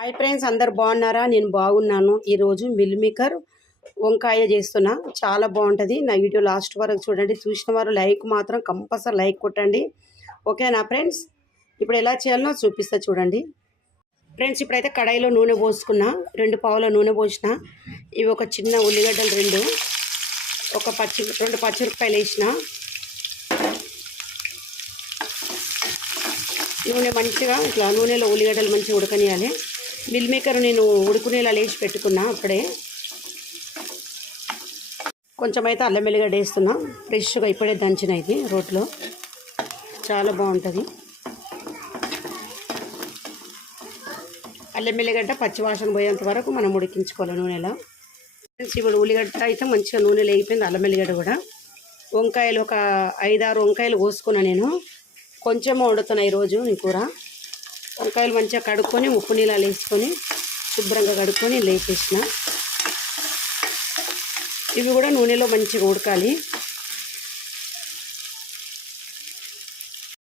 Hi friends అందరు బాగున్నారా? నేను బాగున్నాను. ఈరోజు మిల్ మేకర్ వంకాయ చేస్తున్నా. చాలా బాగుంటుంది. నా వీడియో లాస్ట్ వరకు చూడండి. చూసిన వారు లైక్ మాత్రం కంపల్సరీ లైక్ కొట్టండి. ఓకేనా ఫ్రెండ్స్? ఇప్పుడు ఎలా చేయాలో చూపిస్తా చూడండి. ఫ్రెండ్స్ ఇప్పుడైతే కడాయిలో నూనె పోసుకున్నా. రెండు పావుల నూనె పోసిన. ఇవి ఒక చిన్న ఉల్లిగడ్డలు రెండు. ఒక పచ్చి రెండు పచ్చిమిరపకాయలు వేసిన. నూనె మంచిగా ఇట్లా నూనెలో ఉల్లిగడ్డలు మంచిగా ఉడకనియాలి. మిల్ మేకర్ నేను ఉడుకునేలా లేచి పెట్టుకున్నా అప్పుడే. కొంచెం అయితే అల్లం వెల్లిగడ్డ వేస్తున్నా. ఫ్రెష్గా ఇప్పుడే దంచిన ఇది రోట్లో. చాలా బాగుంటుంది. అల్లం వెల్లిగడ్డ పచ్చివాసన పోయేంత వరకు మనం ఉడికించుకోవాలి నూనెలో. ఇప్పుడు ఉల్లిగడ్డ అయితే మంచిగా నూనె లేగిపోయింది అల్లం వెల్లిగడ్డ కూడా. వంకాయలు ఒక ఐదారు వంకాయలు కోసుకున్నా నేను. కొంచెం వండుతున్నా ఈరోజు నీ కూర. వంకాయలు మంచిగా కడుక్కొని ఉప్పు నీళ్ళు వేసుకొని శుభ్రంగా కడుక్కొని లేచేసిన ఇవి కూడా నూనెలో మంచిగా ఉడకాలి.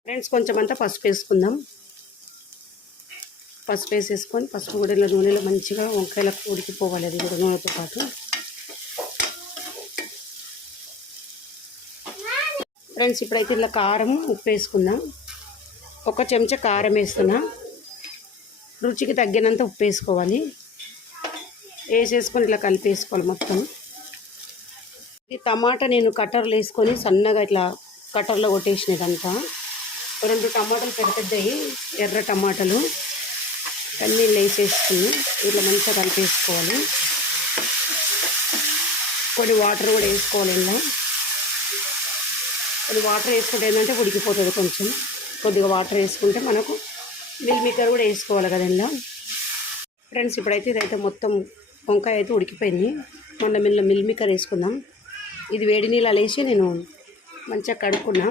ఫ్రెండ్స్ కొంచెం అంతా పసుపు వేసుకుందాం. పసుపు వేసేసుకొని పసుపు కూడా ఇలా నూనెలో మంచిగా వంకాయలకు ఉడికిపోవాలి అది కూడా నూనెతో పాటు. ఫ్రెండ్స్ ఇప్పుడైతే ఇలా కారం ఉప్పు వేసుకుందాం. ఒక చెంచా కారం వేస్తున్నా. రుచికి తగ్గినంత ఉప్పు వేసుకోవాలి. వేసేసుకొని ఇట్లా కలిపేసుకోవాలి మొత్తం. ఈ టమాటా నేను కట్టర్లు వేసుకొని సన్నగా ఇట్లా కట్టర్లో కొట్టేసినదంతా. రెండు టమాటాలు పెద్ద పెద్దవి ఎర్ర టమాటాలు. కన్నీళ్ళు వేసేసుకుని ఇట్లా మంచిగా కలిపేసుకోవాలి. కొన్ని వాటర్ కూడా వేసుకోవాలి ఇలా కొన్ని వాటర్ వేసుకుంటే ఏంటంటే ఉడికిపోతుంది కొంచెం. కొద్దిగా వాటర్ వేసుకుంటే మనకు మిల్ మేకర్ కూడా వేసుకోవాలి కదా ఫ్రెండ్స్ ఇప్పుడైతే ఇదైతే మొత్తం వంకాయ అయితే ఉడికిపోయింది. మొన్న మిల్ల మిల్ మేకర్ వేసుకుందాం. ఇది వేడి నీళ్ళు వేసి నేను మంచిగా కడుక్కున్నా.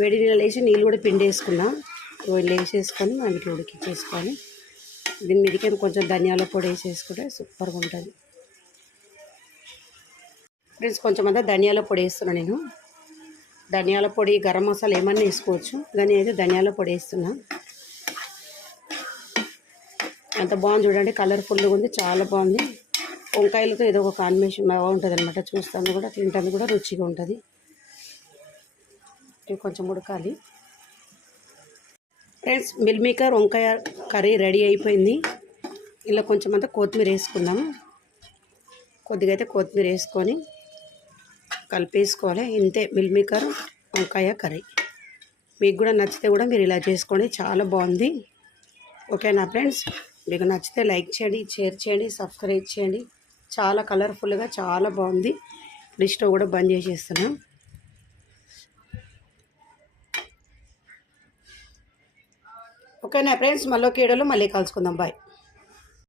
వేడి నీళ్ళు వేసి నీళ్ళు కూడా పిండి వేసుకున్నా. ఇట్లా వేసేసుకొని మనం ఉడికించేసుకొని దీని మీదకి కొంచెం ధనియాల పొడి వేసేసుకుంటే సూపర్గా ఉంటుంది. ఫ్రెండ్స్ కొంచెం అంతా ధనియాల పొడి వేస్తున్నా నేను. ధనియాల పొడి గరం మసాలా ఏమన్నా వేసుకోవచ్చు. కానీ అయితే ధనియాల పొడి వేస్తున్నా. అంత బాగుంది చూడండి కలర్ఫుల్గా ఉంది చాలా బాగుంది. వంకాయలతో ఏదో ఒక కాంబినేషన్ బాగుంటుంది అనమాట చూస్తాను కూడా తింటాను కూడా రుచిగా ఉంటుంది. ఇవి కొంచెం ఉడకాలి. ఫ్రెండ్స్ మిల్మేకర్ వంకాయ కర్రీ రెడీ అయిపోయింది. ఇలా కొంచెం అంతా కొత్తిమీర వేసుకుందాము. కొద్దిగా అయితే కొత్తిమీర వేసుకొని కలిపేసుకోవాలి. ఇంతే మిల్మేకర్ వంకాయ కర్రీ. మీకు కూడా నచ్చితే కూడా మీరు ఇలా చేసుకోండి చాలా బాగుంది. ఓకేనా ఫ్రెండ్స్ మీకు నచ్చితే లైక్ చేయండి షేర్ చేయండి సబ్స్క్రైబ్ చేయండి. చాలా కలర్ఫుల్గా చాలా బాగుంది. లిస్ట్ కూడా బంద్ చేసేస్తున్నాం. ఓకేనా ఫ్రెండ్స్? మళ్ళీ కీడలో మళ్ళీ కలుసుకుందాం. బాయ్.